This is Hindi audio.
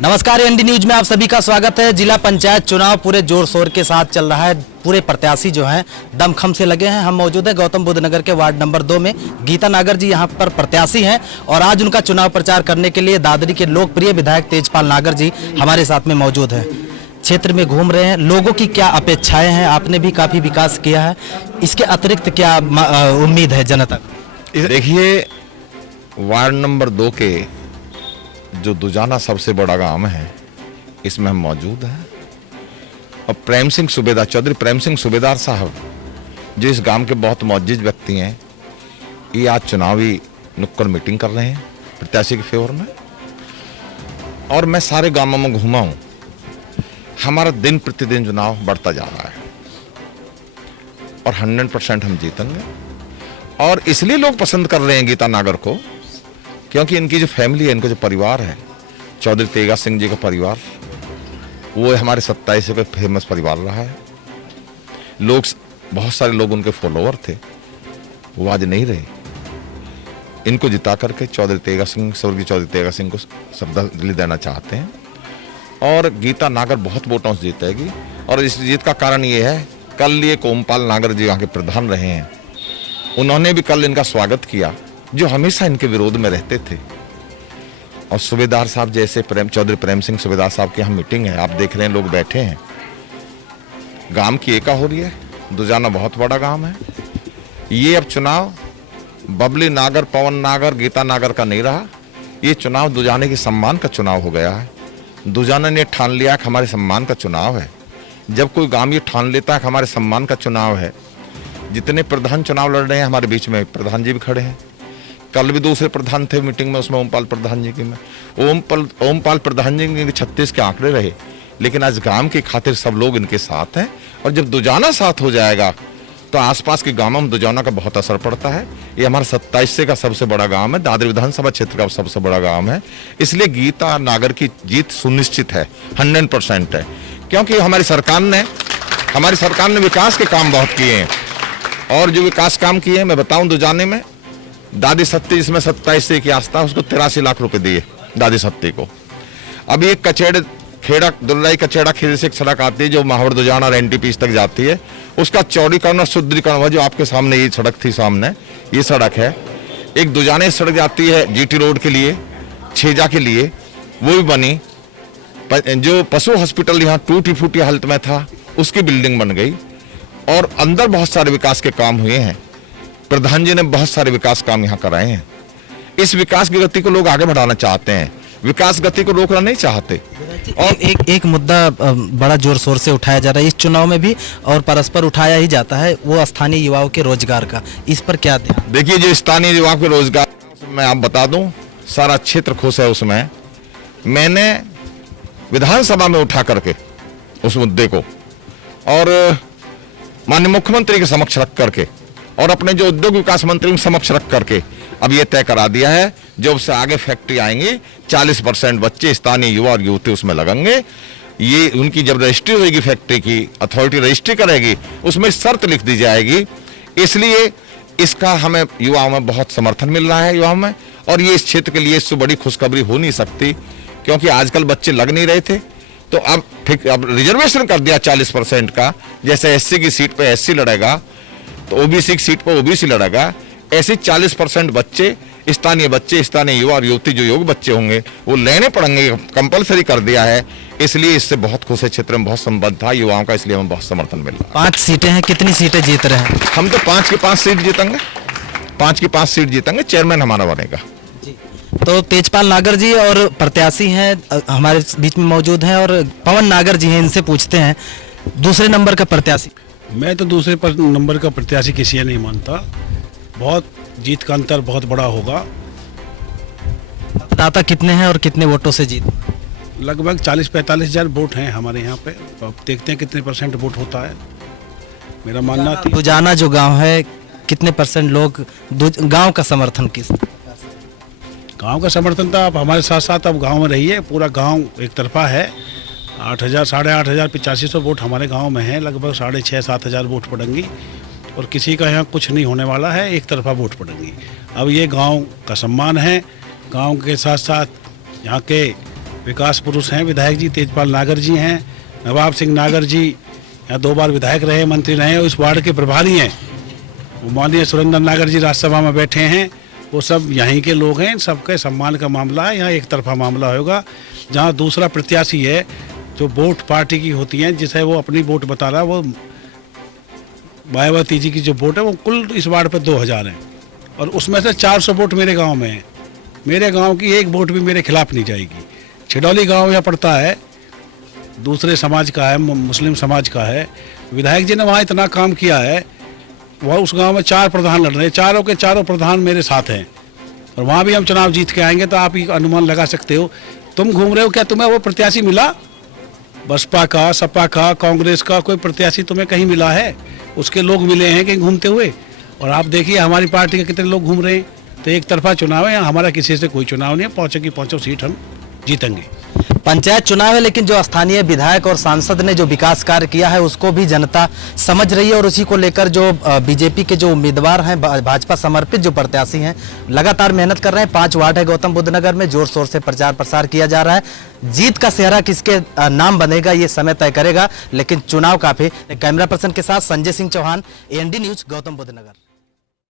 नमस्कार, एनडी न्यूज में आप सभी का स्वागत है। जिला पंचायत चुनाव पूरे जोर शोर के साथ चल रहा है। पूरे प्रत्याशी जो हैं दमखम से लगे हैं। हम मौजूद हैं गौतम बुद्ध नगर के वार्ड नंबर 2 में। गीता नागर जी यहां पर प्रत्याशी हैं और आज उनका चुनाव प्रचार करने के लिए दादरी के लोकप्रिय विधायक तेजपाल नागर जी हमारे साथ में मौजूद हैं। क्षेत्र में घूम रहे हैं। लोगों की क्या अपेक्षाएं हैं? आपने भी काफी विकास किया है, इसके अतिरिक्त क्या उम्मीद है जनता? देखिए, वार्ड नंबर 2 के जो दुजाना सबसे बड़ा गांव है, इसमें हम मौजूद हैं और प्रेम सिंह सूबेदार, चौधरी प्रेम सिंह सूबेदार साहब जो इस गांव के बहुत मौजूद व्यक्ति हैं, ये आज चुनावी नुक्कड़ मीटिंग कर रहे हैं प्रत्याशी के फेवर में। और मैं सारे गांवों में घूमा हूं। हमारा दिन प्रतिदिन चुनाव बढ़ता जा रहा है और 100% हम जीतेंगे। और इसलिए लोग पसंद कर रहे हैं गीता नागर को, क्योंकि इनकी जो फैमिली है, इनका जो परिवार है, चौधरी तेगा सिंह जी का परिवार, वो हमारे 27 का फेमस परिवार रहा है। लोग, बहुत सारे लोग उनके फॉलोअर थे, वो आज नहीं रहे। इनको जिता करके चौधरी तेगा सिंह, स्वर्गीय चौधरी तेगा सिंह को श्रद्धांजलि देना चाहते हैं और गीता नागर बहुत वोटों से जीतेगी। और इस जीत का कारण ये है, कल ये ओमपाल नागर जी यहाँ के प्रधान रहे हैं, उन्होंने भी कल इनका स्वागत किया, जो हमेशा इनके विरोध में रहते थे। और सूबेदार साहब जैसे चौधरी प्रेम सिंह सूबेदार साहब की यहाँ मीटिंग है, आप देख रहे हैं लोग बैठे हैं, गांव की एका हो रही है। दुजाना बहुत बड़ा गांव है। ये अब चुनाव बबली नागर, पवन नागर, गीता नागर का नहीं रहा, ये चुनाव दुजाने के सम्मान का चुनाव हो गया है। दुजाना ने ठान लिया कि हमारे सम्मान का चुनाव है। जब कोई गांव ये ठान लेता है कि हमारे सम्मान का चुनाव है, जितने प्रधान चुनाव लड़ रहे हैं, हमारे बीच में प्रधान जी भी खड़े हैं, कल भी दूसरे प्रधान थे मीटिंग में, उसमें ओमपाल प्रधान जी की में ओमपाल प्रधान जी के 36 के आंकड़े रहे, लेकिन आज गांव की खातिर सब लोग इनके साथ हैं। और जब दुजाना साथ हो जाएगा तो आसपास के गांवों में दुजाना का बहुत असर पड़ता है। ये हमारा 27 का सबसे बड़ा गांव है, दादरी विधानसभा क्षेत्र का सबसे बड़ा गांव है। इसलिए गीता नागर की जीत सुनिश्चित है, 100% है, क्योंकि हमारी सरकार ने विकास के काम बहुत किए हैं। और जो विकास काम किए हैं, मैं बताऊं, दुजाने में दादी सत्ती, जिसमें 27 की आस्था, उसको 83 लाख रुपए दिए दादी सत्ती को। अभी एक खेड़ा दुल्लाई कचेड़ा खेड़े से एक सड़क आती है जो महावर दुजाना और एनटीपीसी तक जाती है, उसका चौड़ीकरण और सुदृढ़ीकरण हुआ, जो आपके सामने ये सड़क थी, सामने ये सड़क है। एक दुजाने सड़क जाती है जीटी रोड के लिए, छेजा के लिए, वो भी बनी। जो पशु हॉस्पिटल यहाँ टूटी फूटी हालत में था, उसकी बिल्डिंग बन गई। और अंदर बहुत सारे विकास के काम हुए हैं। प्रधान जी ने बहुत सारे विकास काम यहाँ कराए हैं। इस विकास की गति को लोग आगे बढ़ाना चाहते हैं, विकास गति को रोकना नहीं चाहते। और एक मुद्दा बड़ा जोर शोर से उठाया जा रहा है इस चुनाव में भी, और परस्पर उठाया ही जाता है, वो स्थानीय युवाओं के रोजगार का। इस पर क्या ध्यान? देखिए, जो स्थानीय युवाओं के रोजगार, मैं आप बता दूं, सारा क्षेत्र खुश है उसमें। मैंने विधानसभा में उठा करके उस मुद्दे को और माननीय मुख्यमंत्री के समक्ष रख करके और अपने जो उद्योग विकास मंत्री के समक्ष रख करके अब ये तय करा दिया है, जब से आगे फैक्ट्री आएंगी 40% बच्चे, स्थानीय युवा और युवती उसमें लगेंगे। ये उनकी जब रजिस्ट्री होगी, फैक्ट्री की अथॉरिटी रजिस्ट्री करेगी, उसमें शर्त लिख दी जाएगी। इसलिए इसका हमें युवाओं में बहुत समर्थन मिल रहा है, युवाओं में। और ये इस क्षेत्र के लिए इससे बड़ी खुशखबरी हो नहीं सकती, क्योंकि आजकल बच्चे लग नहीं रहे थे, तो अब ठीक, अब रिजर्वेशन कर दिया 40% का। जैसे एससी की सीट पे एससी लड़ेगा, तो ओबीसी की सीट पर ओबीसी लड़ेगा, ऐसे 40% बच्चे, स्थानीय युवा और युवती, जो योग्य बच्चे होंगे, वो लेने पड़ेंगे, कंपलसरी कर दिया है। इसलिए इससे बहुत खुश है, क्षेत्र में बहुत संबंध था युवाओं का, इसलिए हमें बहुत समर्थन मिल रहा है। 5 सीटें हैं, कितनी सीटें जीत रहे हैं? हम तो 5 की 5 सीट जीतेंगे, 5 की 5 सीट जीतेंगे, चेयरमैन हमारा बनेगा। तो तेजपाल नागर जी और प्रत्याशी हैं हमारे बीच में मौजूद हैं, और पवन नागर जी हैं, इनसे पूछते हैं दूसरे नंबर का प्रत्याशी। मैं तो दूसरे नंबर का प्रत्याशी किसी नहीं मानता। बहुत जीत का अंतर बहुत बड़ा होगा। मतदाता कितने हैं और कितने वोटों से जीत? लगभग 40-45 हजार वोट हैं हमारे यहाँ पे। अब देखते हैं कितने % वोट होता है। मेरा मानना थी दुजाना जो गांव है, कितने % लोग गांव का समर्थन किस? गांव का समर्थन था। अब हमारे साथ साथ अब गांव में रहिए, पूरा गांव एक तरफा है। 8,000, 8,500, 8500 वोट हमारे गांव में है। लगभग 6,500-7 हजार वोट पड़ेंगी और किसी का यहाँ कुछ नहीं होने वाला है, एक तरफा वोट पड़ेंगी। अब ये गांव का सम्मान है। गांव के साथ साथ यहाँ के विकास पुरुष हैं विधायक जी, तेजपाल नागर जी हैं, नवाब सिंह नागर जी यहाँ 2 बार विधायक रहे, मंत्री रहे और इस वार्ड के प्रभारी हैं। वो माननीय सुरेंद्र नागर जी राज्यसभा में बैठे हैं, वो सब यहीं के लोग हैं। सबके सम्मान का मामला है, यहाँ एक तरफा मामला होगा। जहाँ दूसरा प्रत्याशी है जो वोट पार्टी की होती हैं, जिसे वो अपनी वोट बता रहा है, वो मायावती जी की जो वोट है वो कुल इस वार्ड पे 2000 है और उसमें से 400 वोट मेरे गांव में है। मेरे गांव की एक वोट भी मेरे खिलाफ नहीं जाएगी। छिडौली गांव यहाँ पड़ता है, दूसरे समाज का है, मुस्लिम समाज का है। विधायक जी ने वहाँ इतना काम किया है, वह उस गांव में 4 प्रधान लड़ रहे हैं, चारों के चारों प्रधान मेरे साथ हैं और वहाँ भी हम चुनाव जीत के आएंगे। तो आप ये अनुमान लगा सकते हो। तुम घूम रहे हो, क्या तुम्हें वो प्रत्याशी मिला? बसपा का, सपा का, कांग्रेस का कोई प्रत्याशी तुम्हें कहीं मिला है? उसके लोग मिले हैं कहीं घूमते हुए? और आप देखिए हमारी पार्टी के कितने लोग घूम रहे हैं। तो एक तरफा चुनाव है, यहाँ हमारा किसी से कोई चुनाव नहीं है। पहुँचो सीट हम जीतेंगे। पंचायत चुनाव है, लेकिन जो स्थानीय विधायक और सांसद ने जो विकास कार्य किया है उसको भी जनता समझ रही है और उसी को लेकर जो बीजेपी के जो उम्मीदवार हैं, भाजपा समर्पित जो प्रत्याशी हैं, लगातार मेहनत कर रहे हैं। 5 वार्ड है गौतम बुद्ध नगर में, जोर शोर से प्रचार प्रसार किया जा रहा है। जीत का सेहरा किसके नाम बनेगा ये समय तय करेगा, लेकिन चुनाव काफी। कैमरा पर्सन के साथ Sanjay Singh Chauhan, AND news, Gautam Buddh Nagar.